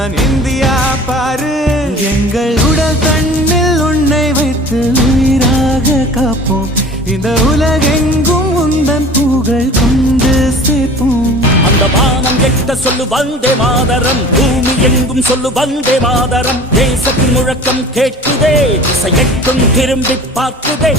இதுதான் இந்தியா பாரு. எங்கள் உடல் தன்னில் உன்னை வைத்து உயிராக காப்போம். இந்த உலகெங்கும் உந்தன் புகழ் கொண்டு சேர்ப்போம். அந்த வானம் எட்ட சொல்லு வந்தே மாதரம், பூமி எங்கும் சொல்லு வந்தே மாதரம். தேசத்தின் முழக்கம் கேட்குதே, திசையெட்டும் திரும்பி பார்க்குதே.